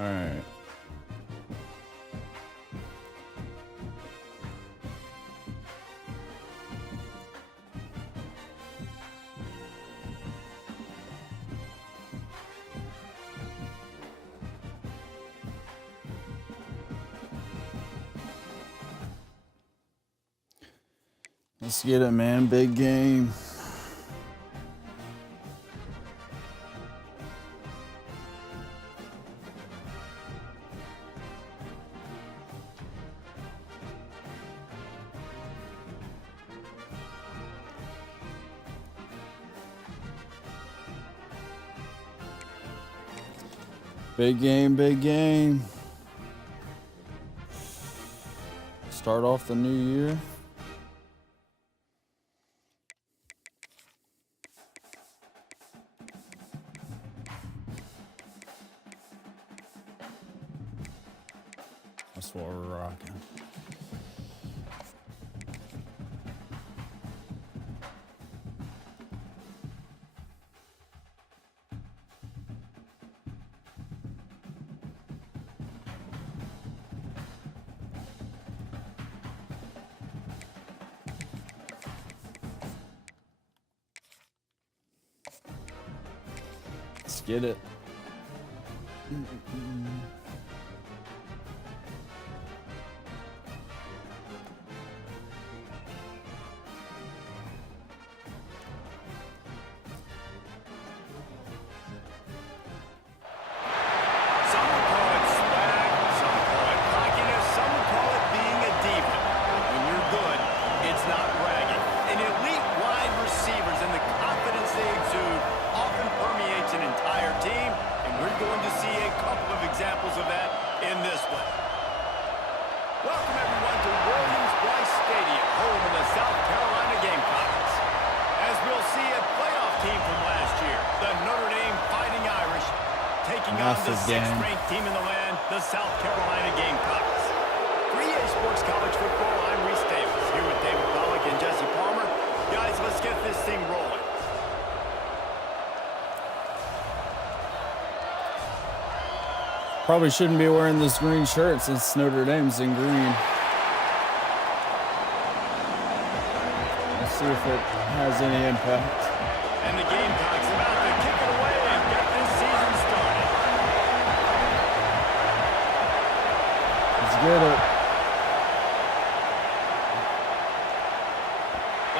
All right. Let's get it, man. Big game. Big game, big game. Start off the new year. That's what we're rocking. Let's get it. The sixth-ranked team in the land, the South Carolina Gamecocks. 3A Sports College Football, I'm Reese Davis, here with David Pollock and Jesse Palmer. Guys, let's get this thing rolling. Probably shouldn't be wearing this green shirt since Notre Dame's in green. Let's see if it has any impact. And the Gamecocks about to kick it away and get this season started. Let's get it.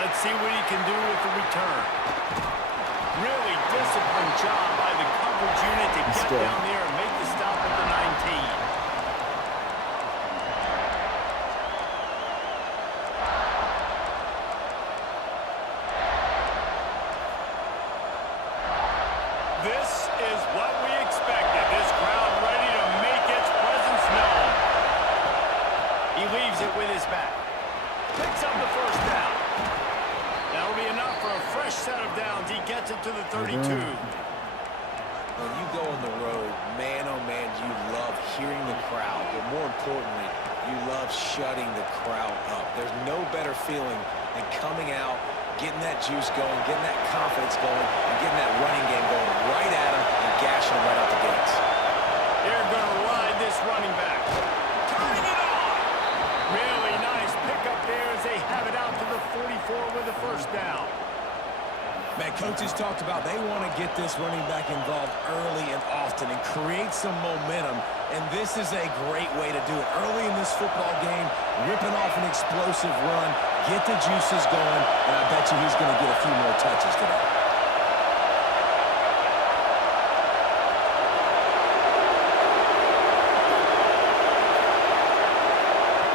Let's see what he can do with the return. Really disciplined job by the coverage unit to get down there and make the stop at the 19. This is what we expected. This crowd ready to make its presence known. He leaves it with his back. Picks up the first down. That'll be enough for a fresh set of downs. He gets it to the 32. When you go on the road, man, oh man, you love hearing the crowd. But more importantly, you love shutting the crowd up. There's no better feeling than coming out, getting that juice going, getting that confidence going, and getting that running game going right at them and gashing them right out the gates. They're going to ride this running back. Turning it on. Really nice pickup there as they have it out to the 44 with the first down. Man, coaches talked about they want to get this running back involved early and often and create some momentum, and this is a great way to do it. Early in this football game, ripping off an explosive run, get the juices going, and I bet you he's going to get a few more touches today.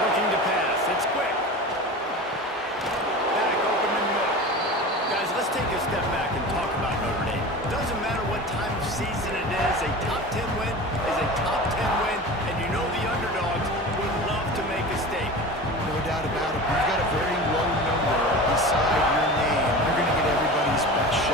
Looking to pass. It's quick. Back open and middle. Guys, let's take a step back and talk about Notre Dame. Doesn't matter what time of season it is, a top 10 win is a top 10 win, and you know the underdogs would love to make a statement. No doubt about it. You've got a very low number beside your name. You're going to get everybody's best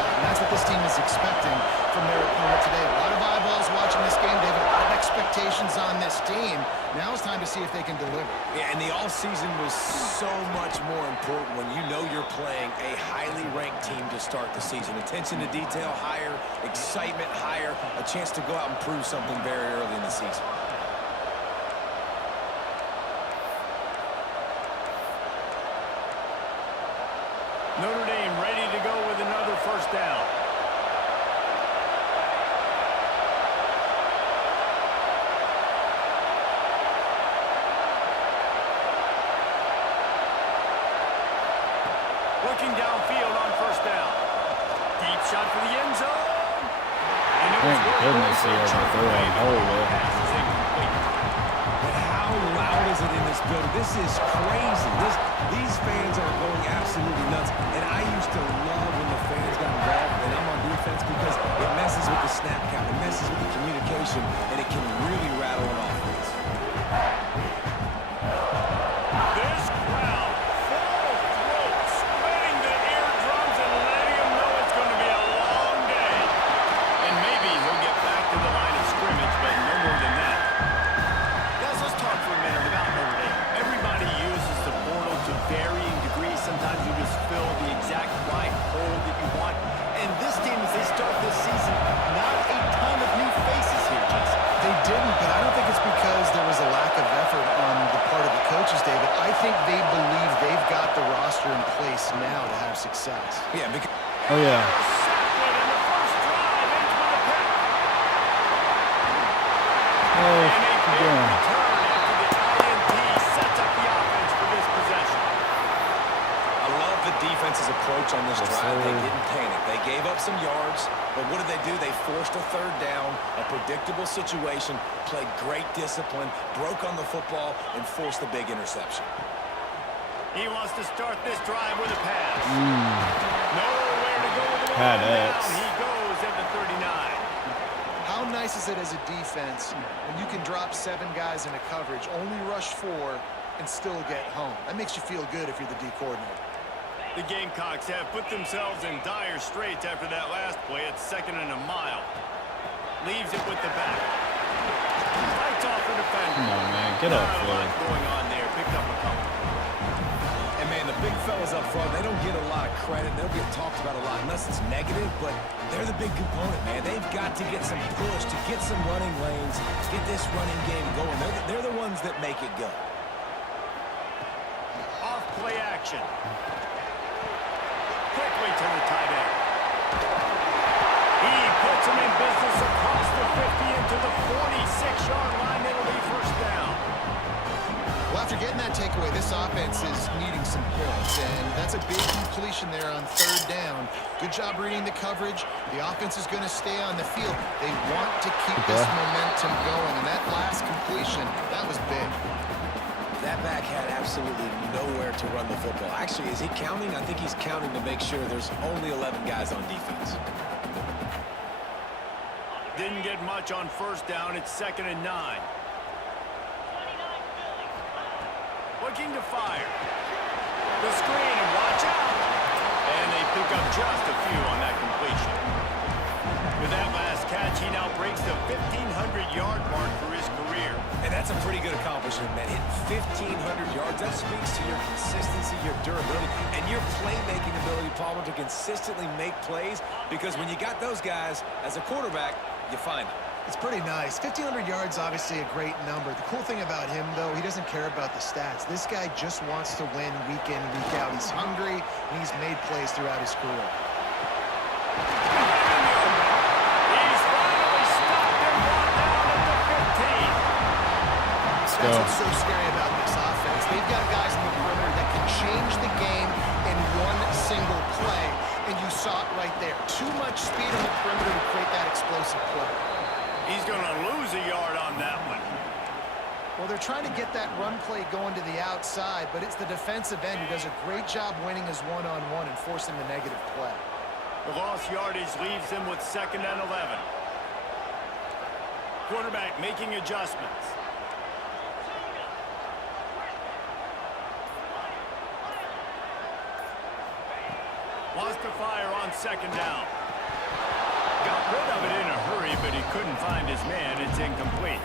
And the offseason was so much more important when you know you're playing a highly ranked team to start the season. Attention to detail higher, excitement higher, a chance to go out and prove something very early in the season. Notre Dame ready to go with another first down. Looking downfield on first down. Deep shot for the end zone. And it was Thank goodness he overthrew him. Holy. But how loud is it in this building? This is crazy. These fans are going absolutely nuts. And I used to love when the fans got involved, and I'm on defense because it messes with the snap count, it messes with the communication, and it can really rattle an offense. This crowd full throat, splitting the eardrums and letting them know it's going to be a long day. And maybe he'll get back to the line of scrimmage, but no more than that. Guys, let's talk for a minute about Notre Dame. Everybody uses the portal to varying degrees. Sometimes you just fill the exact right hole that you want. And this team, as they start this season, not a ton of new faces here, Jason. They didn't, but I don't think it's because there was a lack of effort on the part of the coaches, David. I think they believe they've got the roster in place now to have success. Yeah, because Oh, yeah. Second and the first drive into the pick. Oh, And a keep big going. return after the INT sets up the offense for this possession. I love the defense's approach on this Yes, drive. They sir. didn't panic. They gave up some yards, but what did they do? They forced a third down, a predictable situation, played great discipline, broke on the football, and forced a big interception. He wants to start this drive with a pass. Nowhere to go with the ball. Pat Down X. he goes at the 39. How nice is it as a defense when you can drop 7 guys in a coverage, only rush 4, and still get home? That makes you feel good if you're the D coordinator. The Gamecocks have put themselves in dire straits after that last play at 2nd and a mile. Leaves it with the back. Fights off the defender. Come on, man. Get up, Not a lot Floyd. going on there. Picked up a couple. And, man, the big fellas up front, they don't get a lot of credit. They'll get talked about a lot unless it's negative, but they're the big component, man. They've got to get some push, to get some running lanes, get this running game going. They're the ones that make it go. Off play action. Quickly to the tight end. He puts him in business across the 50 into the 46-yard line. It'll be first down. Well, after getting that takeaway, this offense is needing some points, and that's a big completion there on 3rd down. Good job reading the coverage. The offense is going to stay on the field. They want to keep this momentum going, and that last completion, that was big. That back had absolutely nowhere to run the football. Actually, is he counting? I think he's counting to make sure there's only 11 guys on defense. Didn't get much on first down. It's 2nd and 9. Looking to fire. The screen, and watch out. And they pick up just a few on that completion. With that last catch, he now breaks the 1,500-yard mark for his career. And that's a pretty good accomplishment, man. Hitting 1,500 yards, that speaks to your consistency, your durability, and your playmaking ability, Palmer, to consistently make plays, because when you got those guys as a quarterback, you find them. It's pretty nice. 1,500 yards, obviously a great number. The cool thing about him, though, he doesn't care about the stats. This guy just wants to win week in, week out. He's hungry, and he's made plays throughout his career. He's finally stopped and brought down at the 15. That's what's so scary about this offense. They've got guys in the perimeter that can change the game in one single play, and you saw it right there. Too much speed on the perimeter to create that explosive play. He's going to lose a yard on that one. Well, they're trying to get that run play going to the outside, but it's the defensive end who does a great job winning his one-on-one and forcing the negative play. The lost yardage leaves him with 2nd and 11. Quarterback making adjustments. Wants to fire on 2nd down. Got rid of it in a hurry, but he couldn't find his man. It's incomplete.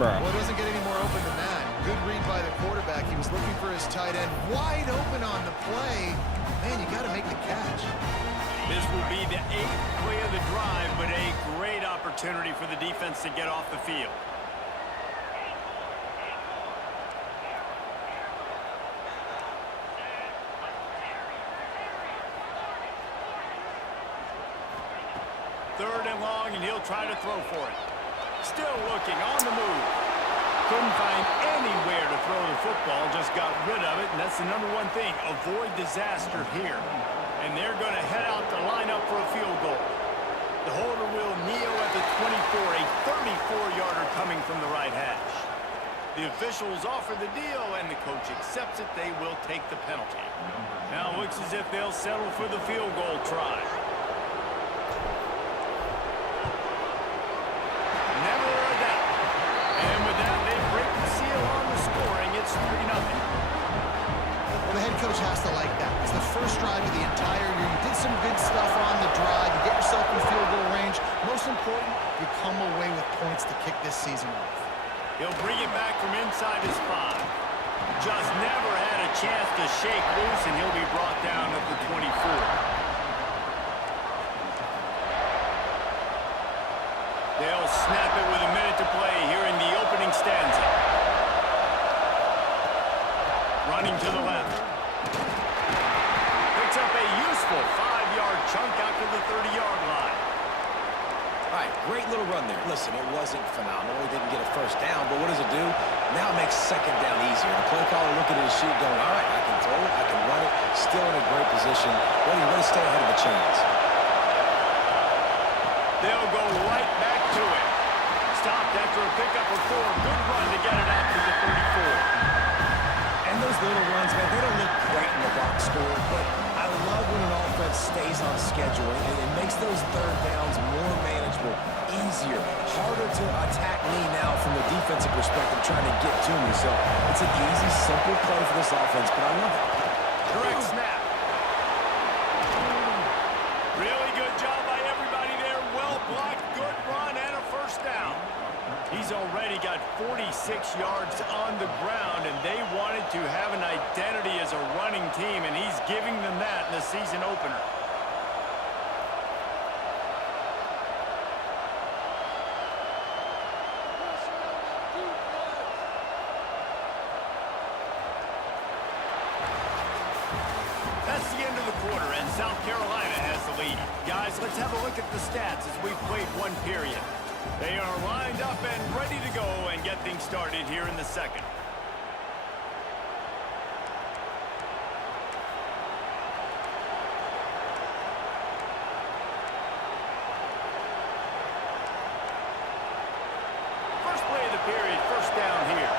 Bro. Well, it doesn't get any more open than that. Good read by the quarterback. He was looking for his tight end wide open on the play. Man, you got to make the catch. This will be the 8th play of the drive, but a great opportunity for the defense to get off the field. Third and long, and he'll try to throw for it. Still looking on the move. Couldn't find anywhere to throw the football, just got rid of it, and that's the number one thing. Avoid disaster here. And they're going to head out to line up for a field goal. The holder will kneel at the 24, a 34-yarder coming from the right hash. The officials offer the deal, and the coach accepts it. They will take the penalty. Now it looks as if they'll settle for the field goal try. Never a doubt. And with that, they break the seal on the scoring. It's 3-0. Well, the head coach has to like that. It's the first drive of the entire year. You did some good stuff on the drive. You get yourself in field goal range. Most important, you come away with points to kick this season off. He'll bring it back from inside his 5. Just never had a chance to shake loose, and he'll be brought down at the 24. They'll snap it with a minute to play here in the opening stanza. Running to the left. Picks up a useful 5-yard chunk out to the 30-yard line. All right, great little run there. Listen, it wasn't phenomenal. He didn't get a first down, but what does it do? Now it makes second down easier. The play caller looking at his sheet going, all right, I can throw it, I can run it, still in a great position. Ready to stay ahead of the chains. They'll go right back to it. Stopped after a pickup of 4. Good run to get it out to the 34. And those little runs, man, they don't look great in the box score, but I love when an offense stays on schedule. It makes those third downs more manageable, easier, harder to attack me now from the defensive perspective trying to get to me. So it's an easy, simple play for this offense, but I love it. Correct snap. Really good job by everybody there. Well blocked, good run, and a first down. He's already got 46 yards on the ground, and they wanted to have an identity as a running team, and he's giving them that in the season opener. That's the end of the quarter, and South Carolina has the lead. Guys, let's have a look at the stats as we've played one period. They are lined up and ready to go and get things started here in the second. First play of the period, first down here.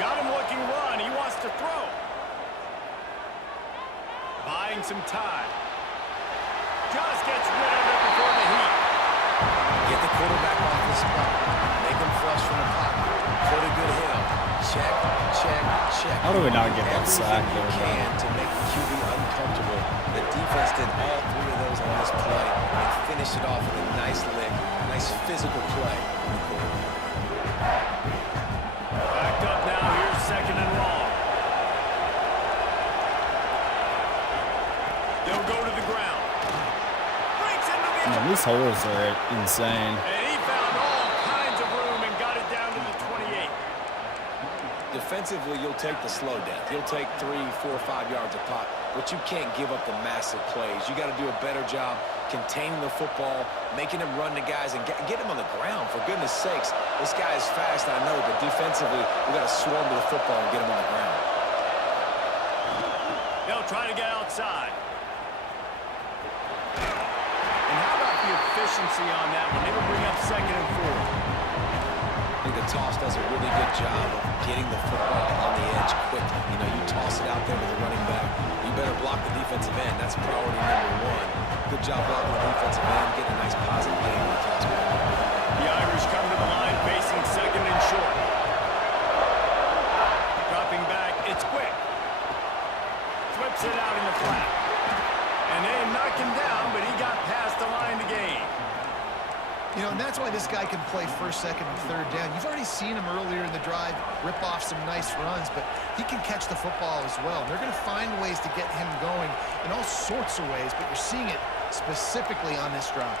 Got him looking run. He wants to throw. Buying some time. Just gets rid of it before the heat. Get the quarterback off the spot. Make him flush from the pocket. Put a good hit on. Check, check, check. How do we not get that sack Everything you there, can to make the QB uncomfortable. The defense did all 3 of those on this play and finished it off with a nice lick. Nice physical play. Backed up now. Here's second and long. They'll go to the ground. Breaks into the Man, these holes are insane. And he found all kinds of room and got it down to the 28. Defensively, you'll take the slow death. You'll take 3, 4, 5 yards a pop, but you can't give up the massive plays. You got to do a better job containing the football, making him run the guys, and get him on the ground. For goodness sakes, this guy is fast, I know, but defensively, we got to swarm to the football and get him on the ground. They'll try to get outside. And how about the efficiency on that one? They will bring up second and 4. I think the toss does a really good job of getting the football on the edge quickly. You know, you toss it out there with the running back. You better block the defensive end. That's priority number 1. Good job blocking the defensive end, getting a nice positive game on the toss. The Irish come to the line facing second and short. Dropping back, it's quick. Flips it out in the flat. And they knock him down, but he got past the line to gain. second and third down. You've already seen him earlier in the drive rip off some nice runs, but he can catch the football as well. And they're going to find ways to get him going in all sorts of ways, but you're seeing it specifically on this drive.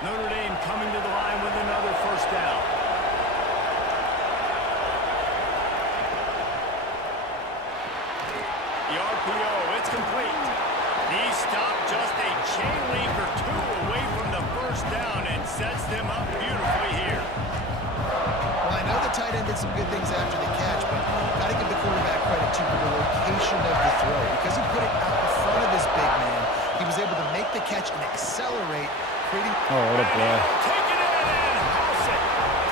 Notre Dame coming to the line with another first down. The RPO, it's complete. He stopped just a chain link or two away from the first down and sets them up beautifully here. Well, I know the tight end did some good things after the catch, but got to give the quarterback credit too for the location of the throw. Because he put it out in front of his big man, he was able to make the catch and accelerate, creating... Oh, what a play. Take it in and house it.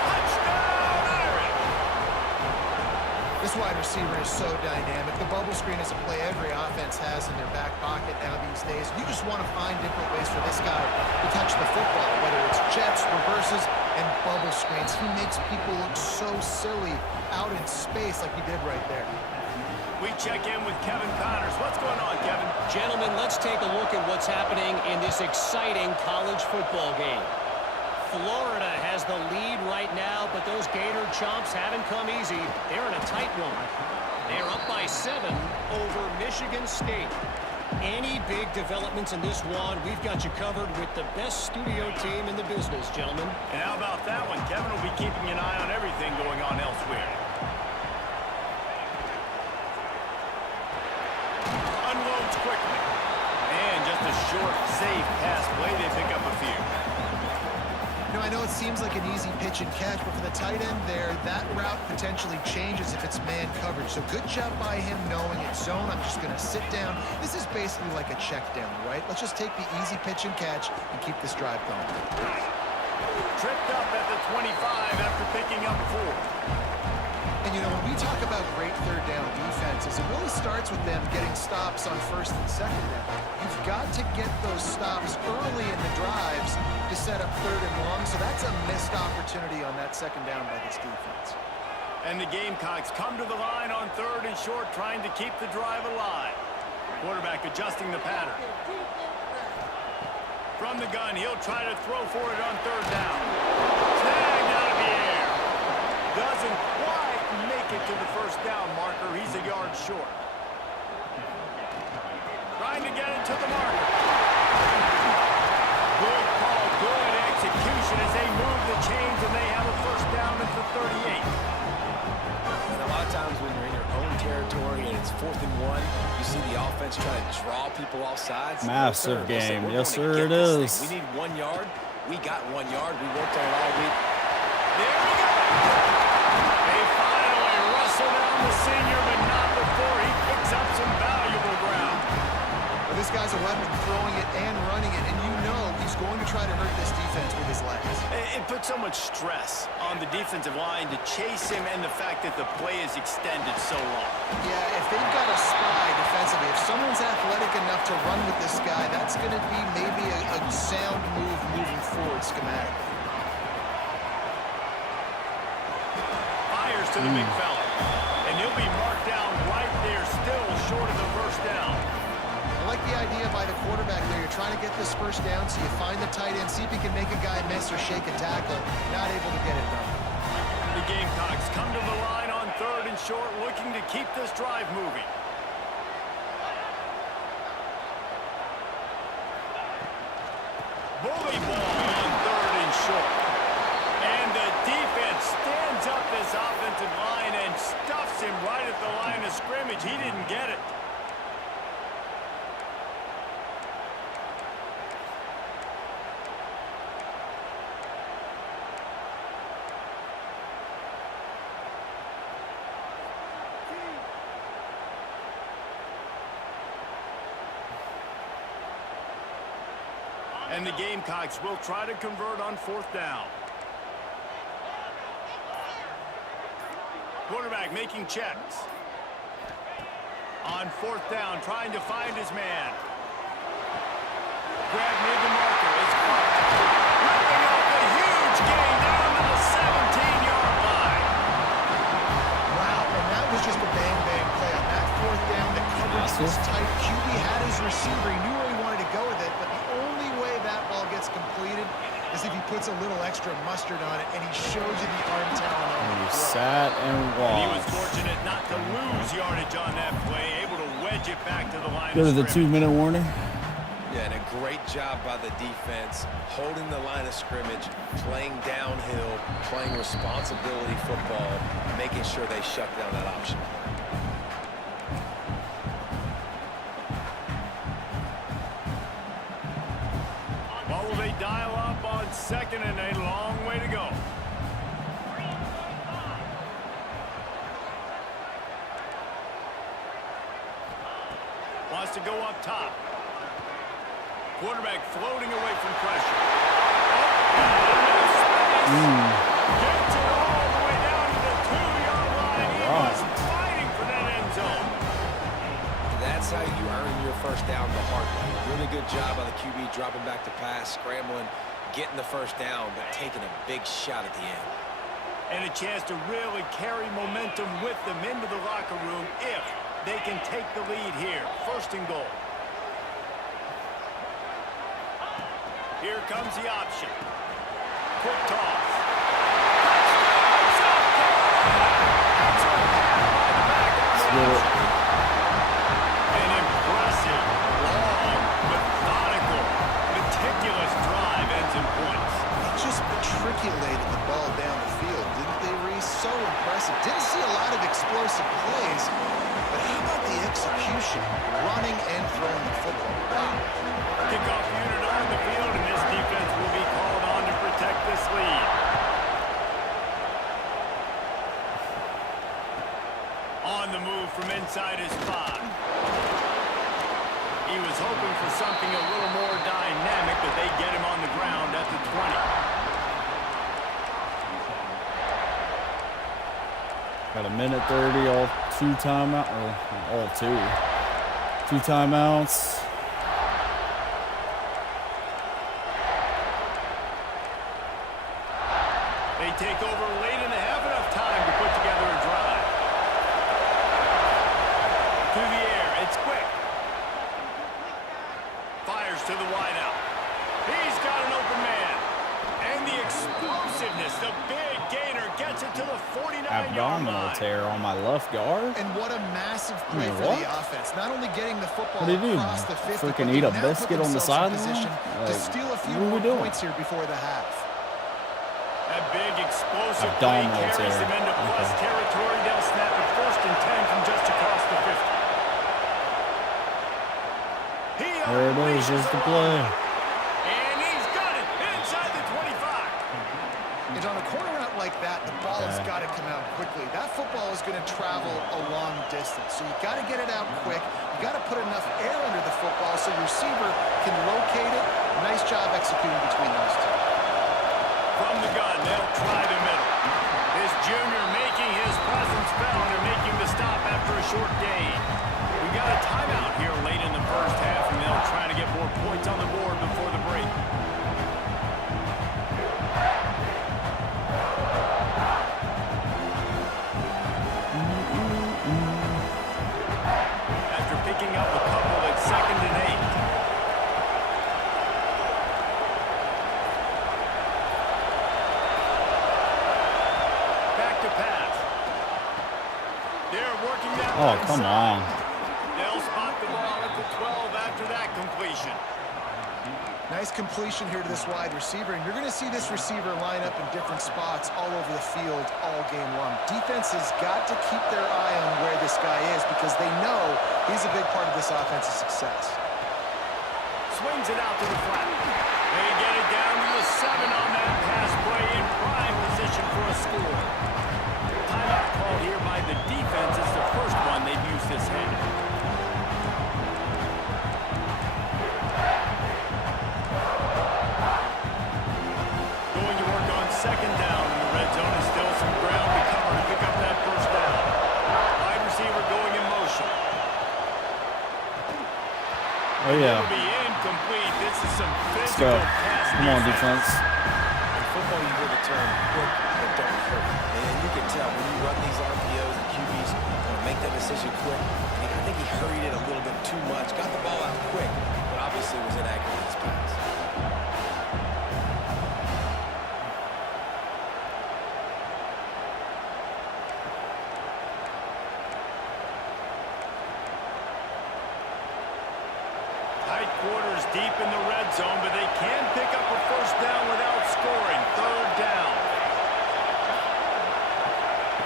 Touchdown, Irish. This wide receiver is so dynamic. The bubble screen is a play every offense has in their back pocket now these days. You just want to find different ways for this guy to touch the football, whether it's jets, reverses, and bubble screens. He makes people look so silly out in space like he did right there. We check in with Kevin Connors. What's going on, Kevin? Gentlemen, let's take a look at what's happening in this exciting college football game. Florida has the lead right now, but those Gator Chomps haven't come easy. They're in a tight one. They're up by 7 over Michigan State. Any big developments in this one, we've got you covered with the best studio team in the business, gentlemen. And how about that one? Kevin will be keeping an eye on everything going on elsewhere. Unloads quickly. And just a short, safe pass play. They pick up a few. You know, I know it seems like an easy pitch and catch, but for the tight end there, that route potentially changes if it's man coverage. So good job by him knowing it's zone. I'm just going to sit down. This is basically like a check down, right? Let's just take the easy pitch and catch and keep this drive going. Tripped up at the 25 after picking up 4. And, you know, when we talk about great third down defenses, it really starts with them getting stops on first and second down. You've got to get those stops early in the drives to set up third and long, so that's a missed opportunity on that second down by this defense. And the Gamecocks come to the line on third and short, trying to keep the drive alive. Quarterback adjusting the pattern. From the gun, he'll try to throw for it on third down. Snagged out of the air. Doesn't quite make it to the first down marker. He's a yard short. Trying to get it to the marker. Good call, good execution as they move the chains and they have a first down at the 38. And a lot of times when you're in your own territory and it's 4th and 1, you see the offense try to draw people off sides. Massive game. Yes, sir, it is. is. We need 1 yard. We got 1 yard. We worked on it all week. There we go. They finally wrestle down the senior, but not before he picks up some valuable ground. Well, this guy's a weapon, throwing it and running it, and you know he's going to try to hurt this defense with his legs. It puts so much stress on the defensive line to chase him and the fact that the play is extended so long. Yeah, if they've got a spy defensively, if someone's athletic enough to run with this guy, that's going to be maybe a sound move moving forward schematically. Fires to the big fella. And he'll be marked down right there, still short of the first down. I like the idea by the quarterback there. You're trying to get this first down, so you find the tight end, see if he can make a guy miss or shake a tackle. Not able to get it done. The Gamecocks come to the line on third and short, looking to keep this drive moving. Bully ball on third and short. And the defense stands up this offensive line and stuffs him right at the line of scrimmage. He didn't get it. And the Gamecocks will try to convert on 4th down. Quarterback making checks. On 4th down, trying to find his man. Grab near the marker. It's caught. Ripping up a huge gain down to the 17-yard line. Wow, and that was just a bang-bang play. On that 4th down, the coverage was tight. QB had his receiver. He knew where he wanted to go with it, but the only way that ball gets completed if he puts a little extra mustard on it, and he shows you the arm talent on And the he throw. sat and And he was watched. fortunate not to lose yardage on that play, able to wedge it back to the line Go to of the scrimmage. 2-minute warning. Yeah, and a great job by the defense, holding the line of scrimmage, playing downhill, playing responsibility football, making sure they shut down that option. What will they dial up on 2nd and a long way to go? Wants to go up top. Quarterback floating away from pressure. Gets it all the way down to the 2-yard line. He was fighting for that end zone. That's how you earn your first down the hard way. Really good job by the QB dropping back to pass, scrambling, getting the first down, but taking a big shot at the end. And a chance to really carry momentum with them into the locker room if they can take the lead here. 1st and goal. Here comes the option. Quick toss. An impressive, long, methodical, meticulous drive ends in points. They just matriculated the ball down the field, didn't they, Reese? So impressive. Didn't see a lot of explosive plays, but how about the execution, running and throwing the football? Wow. Kickoff unit on the field, and this defense will be called on to protect this lead. On the move from inside his 5. He was hoping for something a little more dynamic, but they get him on the ground at the 20. Got a minute 30, all 2 timeouts, all 2 timeouts. They take over late in the half, enough time to put together a drive. To the air, it's quick. Fires to the wideout. He's got an open man. And the explosiveness, the big gainer gets it to the 49-yard Abdominal line. tear on my left guard. And what a massive play for what? the offense. Not only getting the football What did he do? across the 50, Freaking but eat a they now put biscuit on the themselves in sideline? position to Like, steal a few what are we more doing? points here before the half. That big explosive play Abdominal carries tear. them into plus Okay. territory. They'll snap it 1st and 10 from just across the 50. There it is, just the play. And he's got it inside the 25. And on a corner route like that, the ball has got to come out quickly. That football is going to travel a long distance. So you got to get it out quick. You got to put enough air under the football so your receiver can locate it. Nice job executing between those two. From the gun, they'll try the middle. This junior making his presence felt and making the stop after a short gain. We got a timeout here late in the first half, and they'll try to get more points on the board before the break. After picking up a couple at 2nd and 8. Back to pass. They're working that Oh, right come side. on. They'll spot the ball at the 12 after that completion. Nice completion here to this wide receiver, and you're going to see this receiver line up in different spots all over the field all game long. Defense has got to keep their eye on where this guy is because they know he's a big part of this offense's success. Swings it out to the flat. They get it down to the 7 on that pass play in prime position for a score. Timeout called here by the defense. It's the first one they've used this half. Going to work on 2nd down in the red zone. Is still some ground to cover to pick up that first down. Wide receiver going in motion. Oh, yeah. It'll be incomplete. This is some Let's go. physical pass Come on, defense. In football, you hear the term quick but don't hurt. And you can tell when you run these RPOs and QBs make that decision quick. And I think he hurried it a little bit too much. Got the ball out quick, but obviously was inaccurate in his pass. runners deep in the red zone, but they can pick up a first down without scoring. Third down.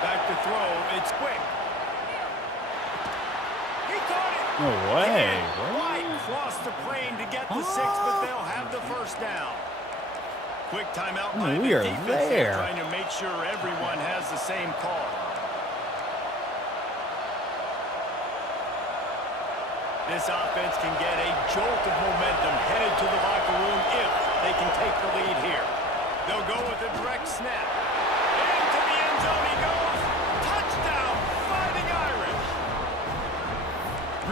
Back to throw. It's quick. He caught it. No way. White crossed the plane to get the 6, but they'll have the first down. Quick timeout by the We are defense there. trying to make sure everyone has the same call. This offense can get a jolt of momentum headed to the locker room if they can take the lead here. They'll go with a direct snap. Into the end zone he goes. Touchdown, Fighting Irish.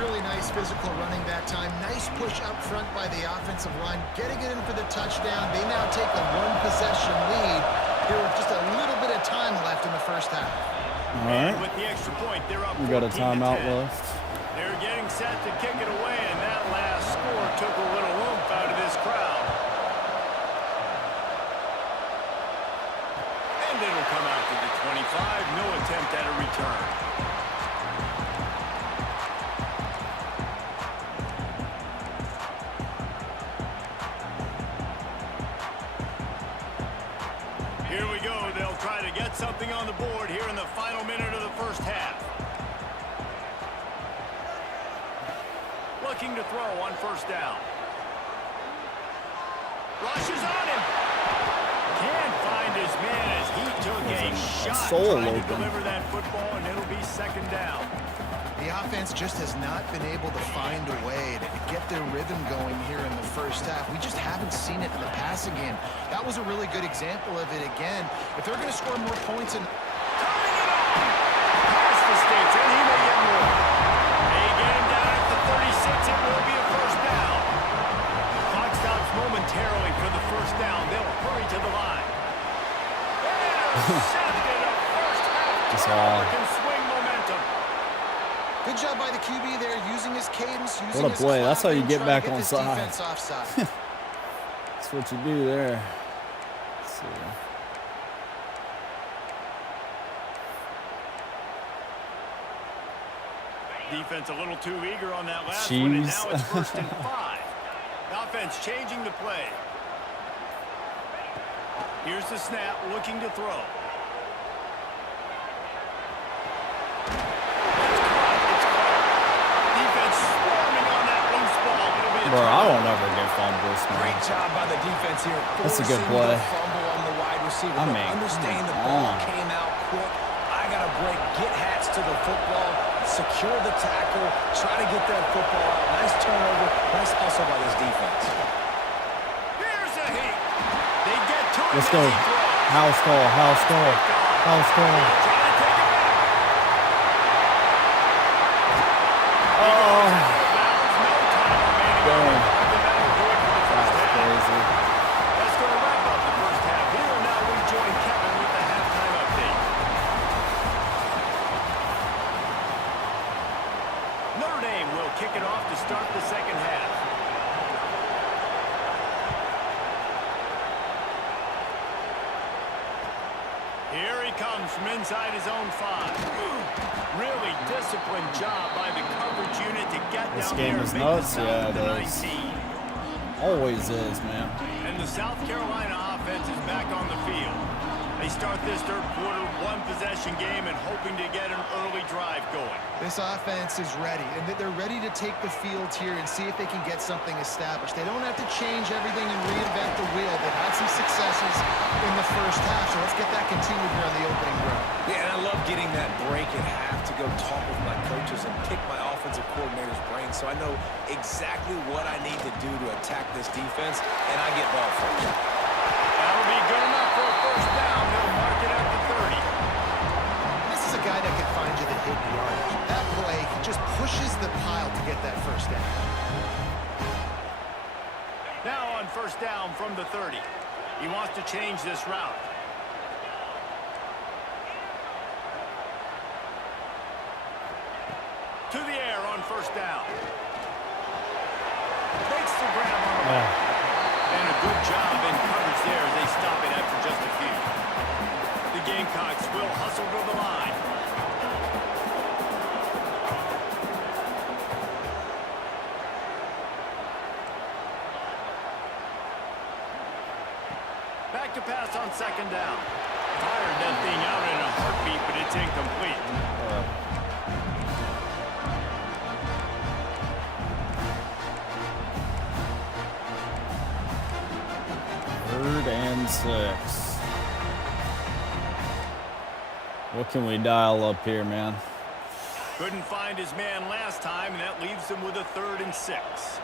Really nice physical running that time. Nice push up front by the offensive line. Getting it in for the touchdown. They now take a one-possession lead. There was just a little bit of time left in the first half. All right. With the extra point, they're up. We got a 14 to timeout 10. left. They're getting set to kick it away, and that last score took a little oomph out of this crowd. And it'll come out to the 25. No attempt at a return. Here we go. They'll try to get something on the board here in the final minute of the first half. Looking to throw on first down. Rushes on him. Can't find his man as he took a shot trying to deliver that football, and it'll be second down. The offense just has not been able to find a way to get their rhythm going here in the first half. We just haven't seen it in the passing game. That was a really good example of it again. If they're going to score more points and Turning it on. Past the stakes, and he may get more. They get him down at the 36. It will be a first down. Clock stops momentarily for the first down. They'll hurry to the line. Intercepted a first half turnover can swing momentum. good job by the QB there, using his cadence, using What a his play. That's how you clapping, get trying back to on this side. defense offside. That's what you do there. Let's see. Defense a little too eager on that last one, and now it's first and 5. The offense changing the play. Here's the snap, looking to throw. Defense swarming on that loose ball. It'll be a Bro, I turnover. won't ever get fumbles, man. Great job by the defense here. That's a good Forcing play. the fumble on the wide receiver. I Look, mean, understand the come ball on. came out quick. I got to break, get hats to the football, secure the tackle, try to get that football out. Nice turnover. Nice hustle by this defense. Here's a heat. They get to it. Let's as go. he throws. House call, house call, house call. Trying to take it back. Oh, No time remaining. damn. That'll do it for the first That's half. crazy. That's going to wrap up the first half. Here and now we join Kevin with the halftime update. Notre Dame will kick it off to start the second half. Here he comes from inside his own 5. Really disciplined job by the coverage unit to get This down game there is and make the nuts. stop Yeah, at the it is. 19. Always is, man. And the South Carolina offense is back on the field. They start this third quarter one-possession game and hoping to get an early drive going. This offense is ready, and they're ready to take the field here and see if they can get something established. They don't have to change everything and reinvent the wheel. They've had some successes in the first half, so let's get that continued here on the opening row. Yeah, and I love getting that break at half to go talk with my coaches and pick my offensive coordinator's brain so I know exactly what I need to do to attack this defense, and I get ball first. That'll be good enough for a first down. They'll mark it at the 30. This is a guy that can find you the hidden yardage. That play, he just pushes the pile to get that first down. Now on first down from the 30. He wants to change this route. To the air on first down. Makes the grab on the ball. And a good job in coverage there as they stop it after just a few. The Gamecocks will hustle to the line. on second down. Fired that thing out in a heartbeat, but it's incomplete. 3rd and 6. What can we dial up here, man? Couldn't find his man last time, and that leaves him with a 3rd and 6.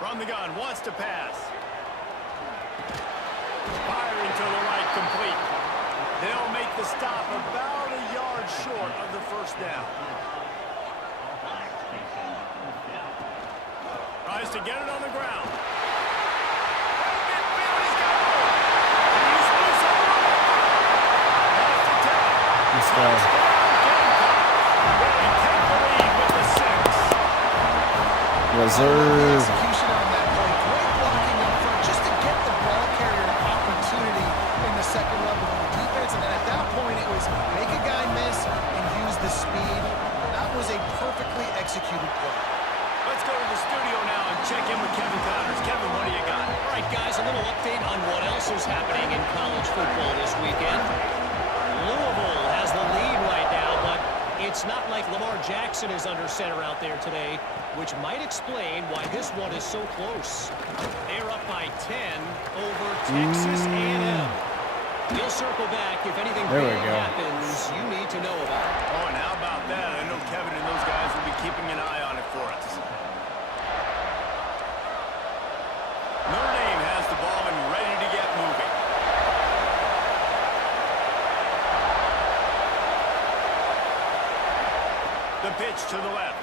From the gun, wants to pass. Firing to the right, complete. They'll make the stop about a yard short of the first down. Tries to get it on the ground. This guy. Reserve. Execution on that play. Great blocking up front just to get the ball carrier an opportunity in the second level of the defense. And then at that point, it was make a guy miss and use the speed. That was a perfectly executed play. Let's go to the studio now and check in with Kevin Connors. Kevin, what do you got? All right, guys, a little update on what else is happening in college football this weekend. Louisville has the lead right now, but it's not like Lamar Jackson is under center out there today, which might explain why this one is so close. They're up by 10 over Texas A&M. You'll circle back if anything big happens you need to know about. Oh, and how about that? I know Kevin and those guys will be keeping an eye on it for us. Notre Dame has the ball and ready to get moving. The pitch to the left.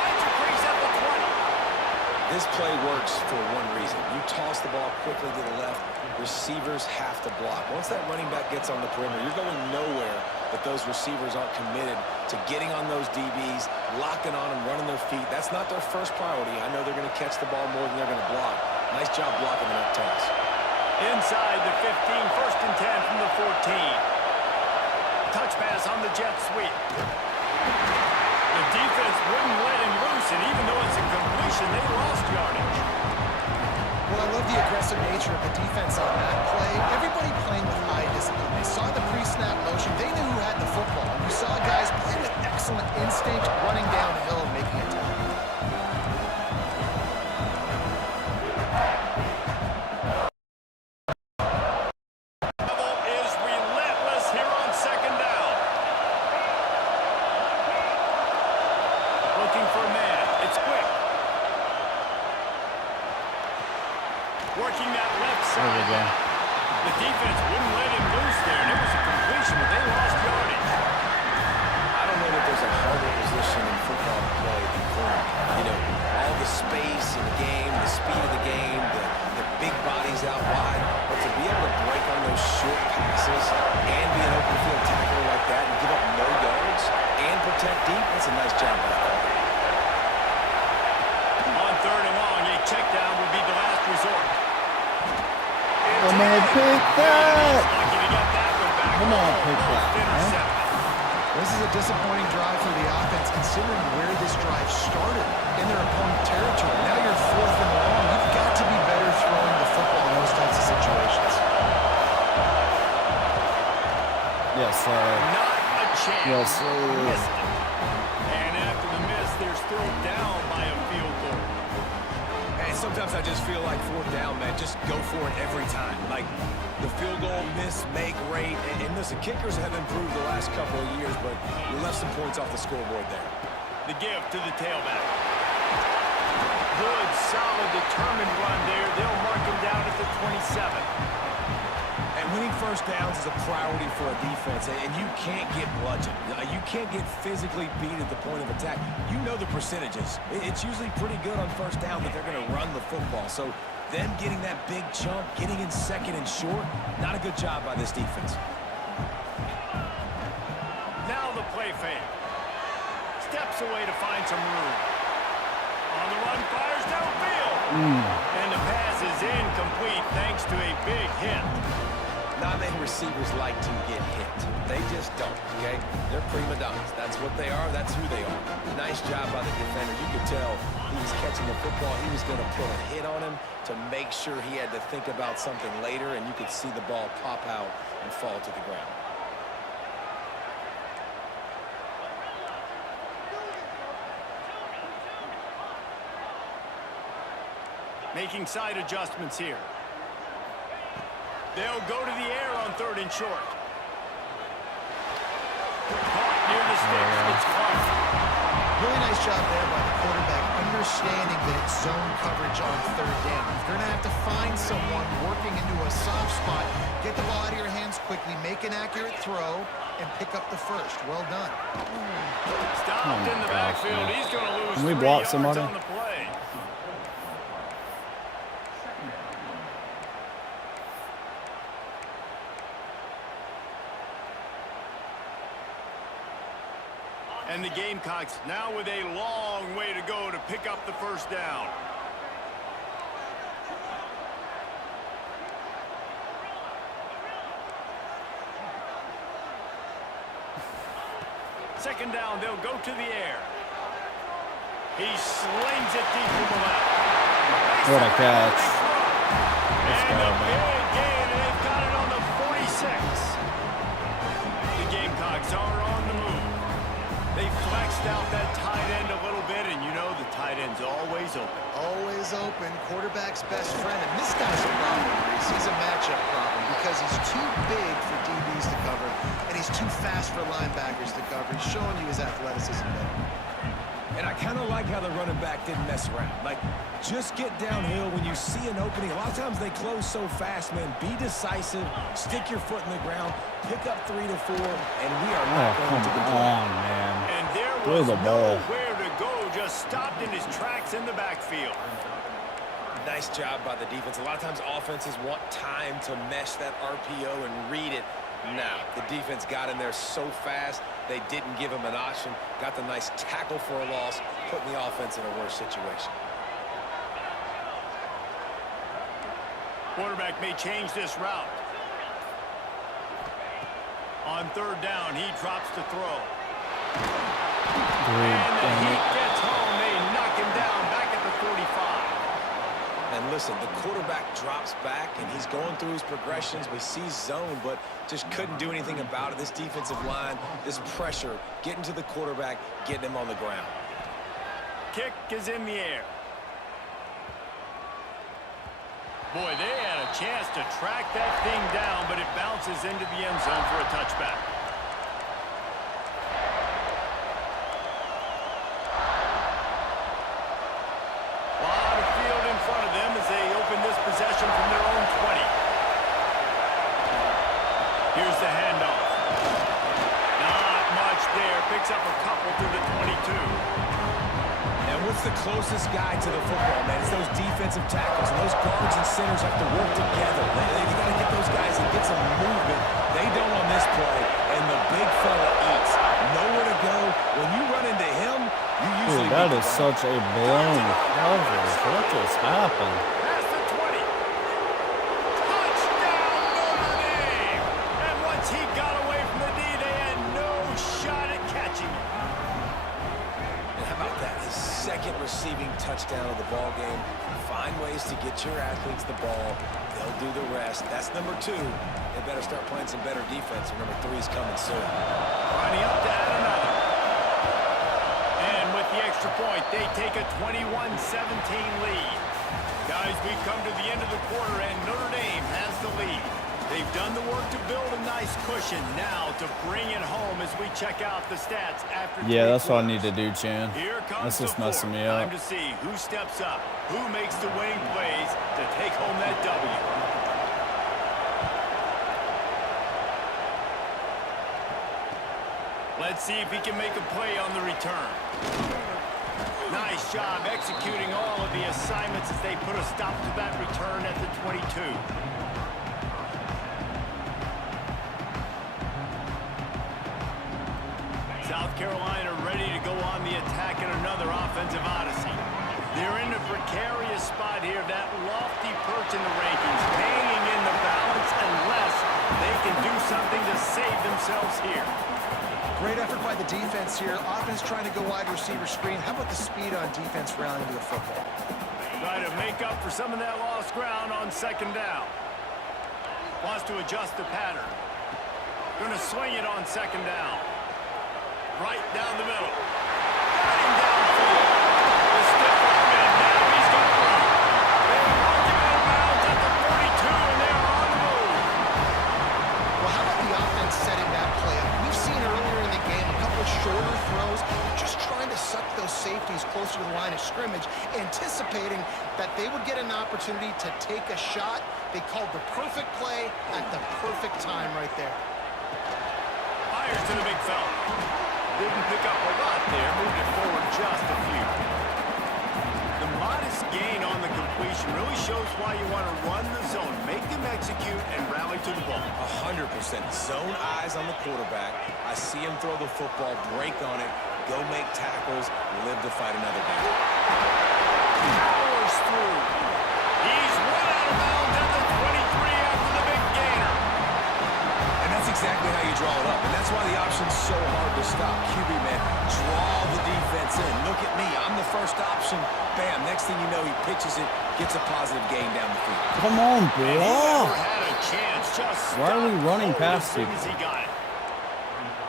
Finds a crease at the 20. This play works for one reason. You toss the ball quickly to the left, receivers have to block. Once that running back gets on the perimeter, you're going nowhere if those receivers aren't committed to getting on those DBs, locking on them, running their feet. That's not their first priority. I know they're going to catch the ball more than they're going to block. Nice job blocking that toss. Inside the 15, 1st and 10 from the 14. Touch pass on the jet sweep. The defense wouldn't let him loose, and even though it's a completion, they lost yardage. Well, I love the aggressive nature of the defense on that play. Everybody playing with high discipline. They saw the pre-snap motion. They knew who had the football. And you saw guys play with excellent instinct, running down the hill and making a tackle. Is relentless here on second down. Looking for a man. It's quick. Working that left side. There we go. The defense wouldn't let him loose there, and it was a completion, but they lost yardage. I don't know that there's a harder position in football to play than corner. You know, all the space in the game, the speed of the game, the big bodies out wide. But to be able to break on those short passes and be an open field tackler like that and give up no yards and protect deep, that's a nice job by the corner. On 3rd and long, a check down would be the last resort. Come on, pick that! Lucky to get that one back. Come on, pick that, man. Intercepted. This is a disappointing drive for the offense, considering where this drive started in their opponent territory. Now you're 4th and long. You've got to be better throwing the football in those types of situations. Yes, sir. Not a chance. Yes, sir. Missed it. And after the miss, they're still down by a field goal. And sometimes I just feel like 4th down, man, just go for it every time. Like the field goal, miss, make, rate. And listen, kickers have improved the last couple of years, but you left some points off the scoreboard there. The give to the tailback. Good, solid, determined run there. They'll mark him down at the 27. And winning first downs is a priority for a defense, and you can't get bludgeoned. You can't get physically beat at the point of attack. You know the percentages. It's usually pretty good on first down that they're going to run the football. So them getting that big chunk, getting in second and short, not a good job by this defense. Now the play fake. Steps away to find some room. On the run, fires downfield. And the pass is incomplete thanks to a big hit. Not many receivers like to get hit. They just don't, okay? They're prima donnas. That's what they are. That's who they are. Nice job by the defender. You could tell he was catching the football. He was going to put a hit on him to make sure he had to think about something later, and you could see the ball pop out and fall to the ground. Making side adjustments here. They'll go to the air on 3rd and short. Caught near the sticks. It's caught. Really nice job there by the quarterback, understanding that it's zone coverage on 3rd down. If you're going to have to find someone working into a soft spot, get the ball out of your hands quickly, make an accurate throw, and pick up the first. Well done. Stopped in the backfield. He's going to lose 3 block yards somebody? on the play. And the Gamecocks now with a long way to go to pick up the first down. Second down, they'll go to the air. He slings it deep in the left. What a catch. Let's And go, a man. big gain, and they've got it on the 46. The Gamecocks are on the move. They flexed out that tight end a little bit, and you know the tight end's always open. Always open, quarterback's best friend. And this guy's a problem, Reese. He's a matchup problem because he's too big for DBs to cover, and he's too fast for linebackers to cover. He's showing you his athleticism better. And I kind of like how the running back didn't mess around. Like, just get downhill when you see an opening. A lot of times they close so fast, man. Be decisive, stick your foot in the ground, pick up 3 to 4, and we are not going to Come the on, man. And there Throw was the ball. nowhere to go, just stopped in his tracks in the backfield. Nice job by the defense. A lot of times offenses want time to mesh that RPO and read it. Now, the defense got in there so fast, they didn't give him an option. Got the nice tackle for a loss, putting the offense in a worse situation. Quarterback may change this route. On 3rd down, he drops to throw. And the heat gets home. They knock him down back at the 45. And listen, the quarterback drops back, and he's going through his progressions. We see zone, but just couldn't do anything about it. This defensive line, this pressure, getting to the quarterback, getting him on the ground. Kick is in the air. Boy, they had a chance to track that thing down, but it bounces into the end zone for a touchback. Possession from their own 20. Here's the handoff. Not much there. Picks up a couple to the 22. And what's the closest guy to the football, man? It's those defensive tackles. And those guards and centers have to work together. They got to get those guys and get some movement. They don't on this play. And the big fella eats. Nowhere to go. When you run into him, you usually... Dude, that is such a blown coverage. What just happened? Second receiving touchdown of the ball game. Find ways to get your athletes the ball. They'll do the rest. That's number 2. They better start playing some better defense. Number 3 is coming soon. Running up to add another. And with the extra point, they take a 21-17 lead. Guys, we've come to the end of the quarter, and Notre Dame has the lead. They've done the work to build a nice cushion now to bring it home as we check out the stats after. Yeah, that's what I need to do, Chan. Here comes That's just the messing me Time up. to see who steps up, who makes the winning plays to take home that W. Let's see if he can make a play on the return. Nice job executing all of the assignments as they put a stop to that return at the 22. South Carolina ready to go on the attack in another offensive odyssey. They're in a precarious spot here, that lofty perch in the rankings, hanging in the balance unless they can do something to save themselves here. Great effort by the defense here. Offense trying to go wide receiver screen. How about the speed on defense rounding to the football? Try to make up for some of that lost ground on second down. Wants to adjust the pattern. Going to swing it on second down. Right down the middle. Got him downfield. The stiff arm in now. He's going to run. They mark him out of bounds at the 42, and they're on the move. Well, how about the offense setting that play up? We've seen earlier in the game a couple of shorter throws, just trying to suck those safeties closer to the line of scrimmage, anticipating that they would get an opportunity to take a shot. They called the perfect play at the perfect time right there. Fires to the big fella. Didn't pick up a lot there. Moved it forward just a few. The modest gain on the completion really shows why you want to run the zone. Make them execute and rally to the ball. 100%. Zone eyes on the quarterback. I see him throw the football, break on it, go make tackles, live to fight another day. Powers through. He's run out of bounds at the 23 after the big gainer. And that's exactly how you draw it up. And that's why the option's so hard to stop. QB, man, draw the defense in. Look at me. I'm the first option. Bam. Next thing you know, he pitches it, gets a positive gain down the field. Come on, He bro. never had a chance. Just Why are we stopped running cold past as soon people? as he got it.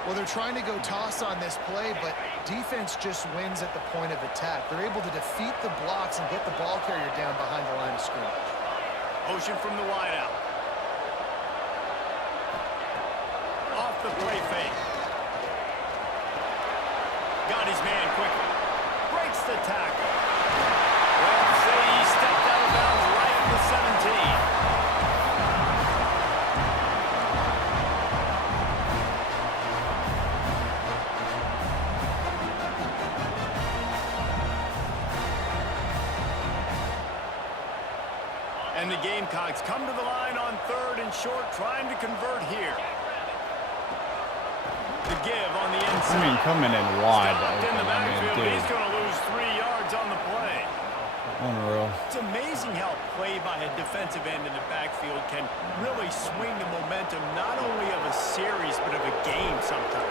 Well, they're trying to go toss on this play, but defense just wins at the point of attack. They're able to defeat the blocks and get the ball carrier down behind the line of scrimmage. Motion from the wideout. Off the play fake. Got his man quickly. Breaks the tackle. Well, say he stepped out of bounds right at the 17. And the Gamecocks come to the line on third and short, trying to convert here. The give on the inside. I mean, coming in wide. Stopped in the I mean, backfield. He's dude. going to lose 3 yards on the play. Unreal. It's amazing how play by a defensive end in the backfield can really swing the momentum not only of a series but of a game sometimes.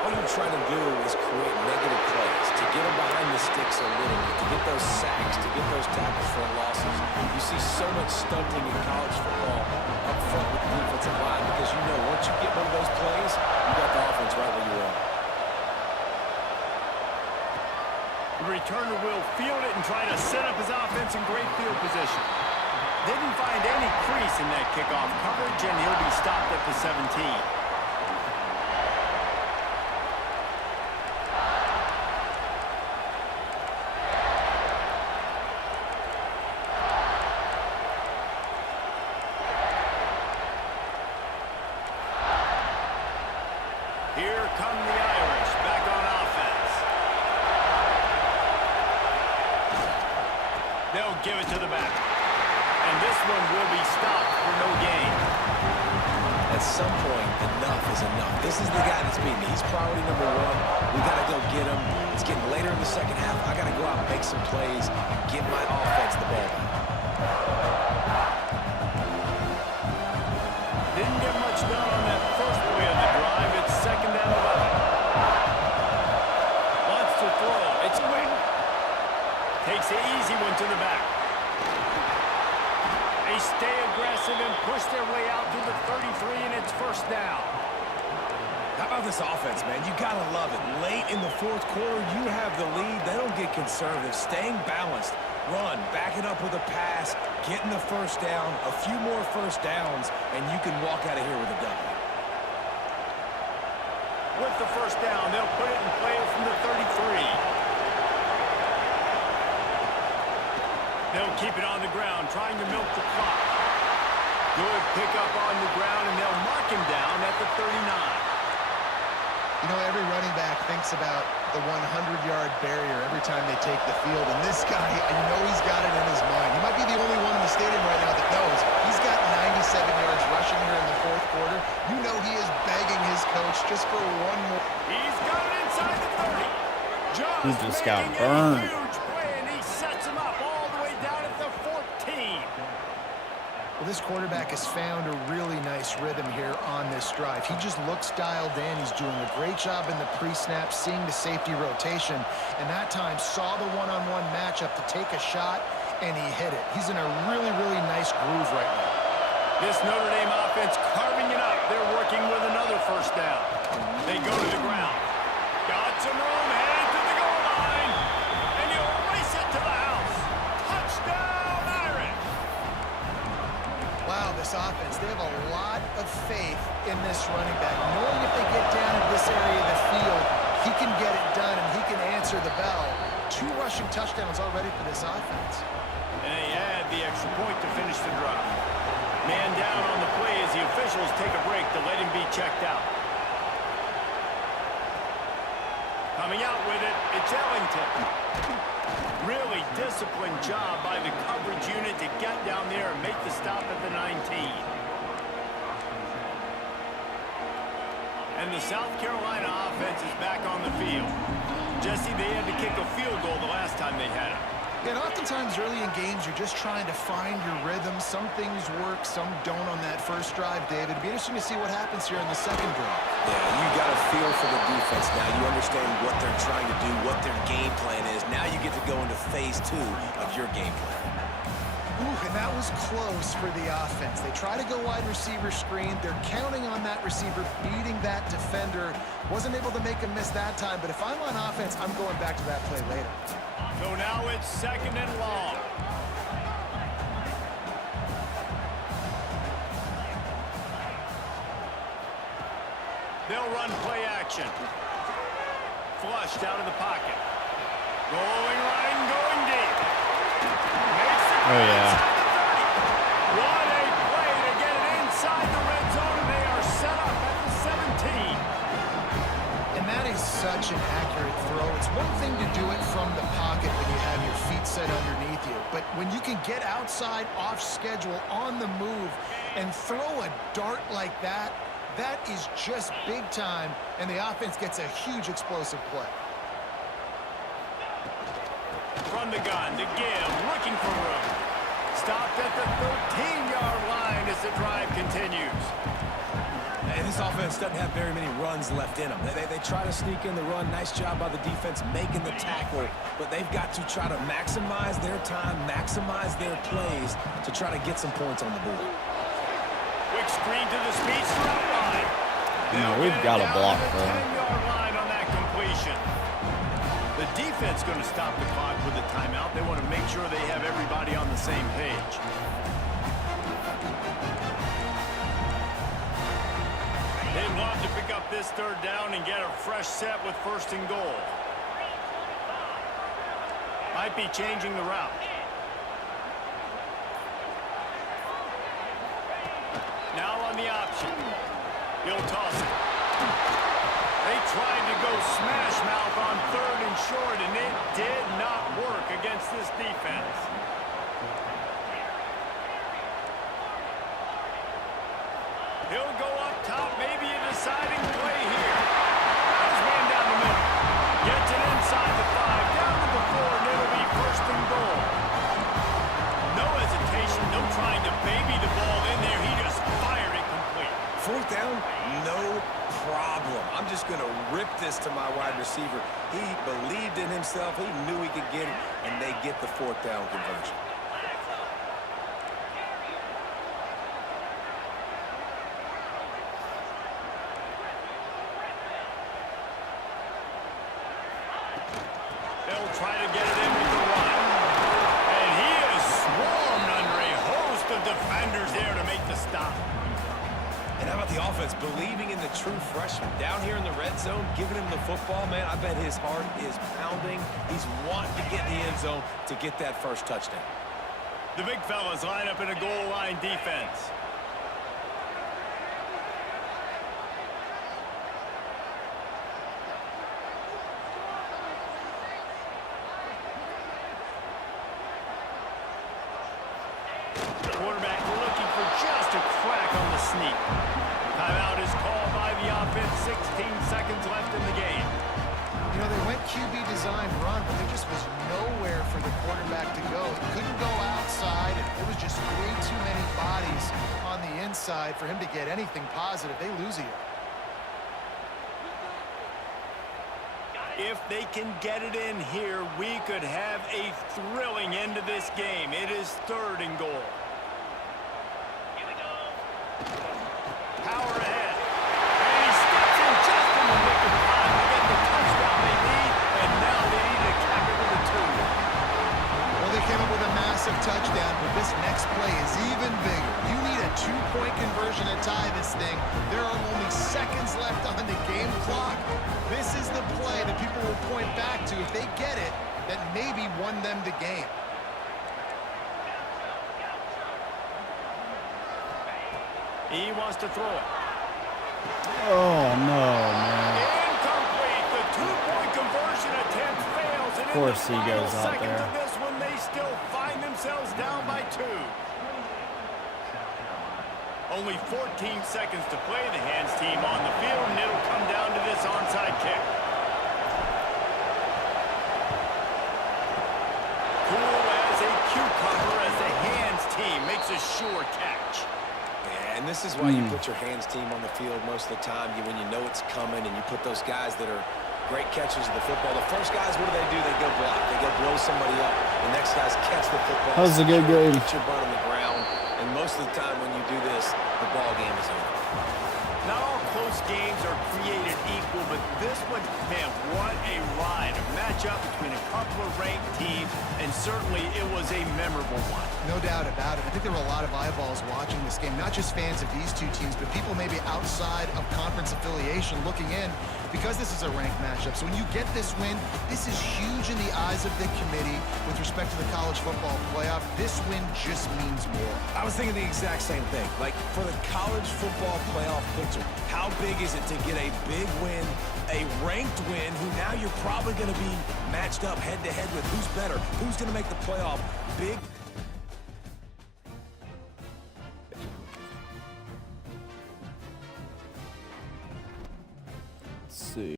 All you're trying to do is create negative plays, to get them behind the sticks a little bit, to get those sacks, to get those tackles for losses. You see so much stunting in college football up front with the defensive line because you know once you get one of those plays, you got the offense right where you want. The returner will field it and try to set up his offense in great field position. Didn't find any crease in that kickoff coverage, and he'll be stopped at the 17. Here come the Irish back on offense. They'll give it to the back. And this one will be stopped for no gain. At some point, enough is enough. This is the guy that's beating me. He's priority number one. We got to go get him. It's getting later in the second half. I got to go out and make some plays and get my offense the ball back. Didn't get much done on that first play of the drive. It's second down 11. Wants to throw. It's quick. Takes the easy one to the back. They stay aggressive and push their way out to the 33, and it's first down. How about this offense, man? You got to love it. Late in the fourth quarter, you have the lead. They don't get conservative. Staying balanced. Run, back it up with a pass, getting the first down, a few more first downs, and you can walk out of here with a W. With the first down, they'll put it in play from the 33. They'll keep it on the ground, trying to milk the clock. Good pickup on the ground, and they'll mark him down at the 39. You know, every running back thinks about the 100-yard barrier every time they take the field. And this guy, I know he's got it in his mind. He might be the only one in the stadium right now that knows he's got 97 yards rushing here in the fourth quarter. You know he is begging his coach just for one more. He's got it inside the 30. He just got making burned. a huge play, and he sets him up all the way down at the 14. Well, this quarterback has found a really nice rhythm here on this drive. He just looks dialed in. He's doing a great job in the pre-snap, seeing the safety rotation, and that time saw the one-on-one matchup to take a shot, and he hit it. He's in a really, really nice groove right now. This Notre Dame offense carving it up. They're working with another first down. They go to the ground. Got some room, headed to the goal line, and he'll race it to the house. Touchdown, Irish! Wow, this offense, they have a lot of faith in this running back, knowing if they get down in this area of the field, he can get it done and he can answer the bell. 2 rushing touchdowns already for this offense. And they add the extra point to finish the drive. Man down on the play as the officials take a break to let him be checked out. Coming out with it, it's Ellington. Really disciplined job by the coverage unit to get down there and make the stop at the 19. And the South Carolina offense is back on the field. Jesse, they had to kick a field goal the last time they had it. And oftentimes early in games, you're just trying to find your rhythm. Some things work, some don't on that first drive, David. It'd be interesting to see what happens here in the second drive. Yeah, you got a feel for the defense now. You understand what they're trying to do, what their game plan is. Now you get to go into phase 2 of your game plan. Ooh, and that was close for the offense. They try to go wide receiver screen. They're counting on that receiver beating that defender. Wasn't able to make a miss that time, but if I'm on offense, I'm going back to that play later. So now it's 2nd and long. They'll run play action. Flushed out of the pocket. Rolling right and going deep. Makes the Oh, yeah. inside the 30. What a play to get it inside the red zone, and they are set up at the 17. And that is such an accurate throw. It's one thing to do it from the pocket when you have your feet set underneath you, but when you can get outside, off schedule, on the move, and throw a dart like that, that is just big time, and the offense gets a huge explosive play. From the gun to give, looking for room. Stopped at the 13-yard line as the drive continues. And this offense doesn't have very many runs left in them. They try to sneak in the run. Nice job by the defense making the tackle. But they've got to try to maximize their time, maximize their plays to try to get some points on the board. Quick screen to the speedster outline. No, we've got a block for for the him. 10-yard line on that completion. The defense going to stop the clock with a timeout. They want to make sure they have everybody on the same page. They'd love to pick up this 3rd down and get a fresh set with 1st and goal. Might be changing the route. Now on the option. He'll toss it. They tried to go smash mouth on 3rd and short, and it did not work against this defense. He'll go up top, maybe a deciding play here. There's man down the middle. Gets it inside the 5, down to the 4, and it'll be 1st and goal. No hesitation, no trying to baby the ball in there. He just fired it complete. 4th down, no problem. I'm just going to rip this to my wide receiver. He believed in himself. He knew he could get it, and they get the 4th down conversion. They'll try to get it in with the run. And he is swarmed under a host of defenders there to make the stop. And how about the offense believing in the true freshman down here in the red zone, giving him the football, man? I bet his heart is pounding. He's wanting to get in the end zone to get that first touchdown. The big fellas line up in a goal line defense. Quarterback looking for just a crack on the sneak. Timeout is called by the offense. 16 seconds left in the game. You know, they went QB design run, but there just was nowhere nowhere for the quarterback to go. He couldn't go outside, and there was just way too many bodies on the inside for him to get anything positive. They lose here. If they can get it in here, we could have a thrilling end to this game. It is 3rd and goal. Here we go. Power ahead. And he steps in just in the nick of time to get the touchdown they need, and now they need to cap it with a 2. Well, they came up with a massive touchdown, but this next play is even bigger. You need a 2-point conversion to tie this thing. There are only seconds left on the game clock. This is the play that people will point back to if they get it, that maybe won them the game. He wants to throw it. Oh, no, man. Incomplete. The 2-point conversion attempt fails. And Of course in the he goes final out seconds there. of this one, they still find themselves down by 2. Only 14 seconds to play. The hands team on the field, and it'll come down to this onside kick. Cool as a cucumber as the hands team makes a sure catch. Yeah, and this is why you put your hands team on the field most of the time. When you know it's coming, and you put those guys that are great catchers of the football. The first guys, what do? They go block. They go blow somebody up. The next guys catch the football. That was a good game. Get your butt on the ground. And most of the time when you do this, the ball game is over. Not all close games are created equal, but this one, man, what a ride. A matchup between a couple of ranked teams, and certainly it was a memorable one. No doubt about it. I think there were a lot of eyeballs watching this game, not just fans of these two teams, but people maybe outside of conference affiliation looking in, because this is a ranked matchup. So when you get this win, this is huge in the eyes of the committee with respect to the college football playoff. This win just means more. I was thinking the exact same thing. Like, for the college football playoff picture, how big is it to get a big win, a ranked win, who now you're probably going to be matched up head-to-head with who's better, who's going to make the playoff. Big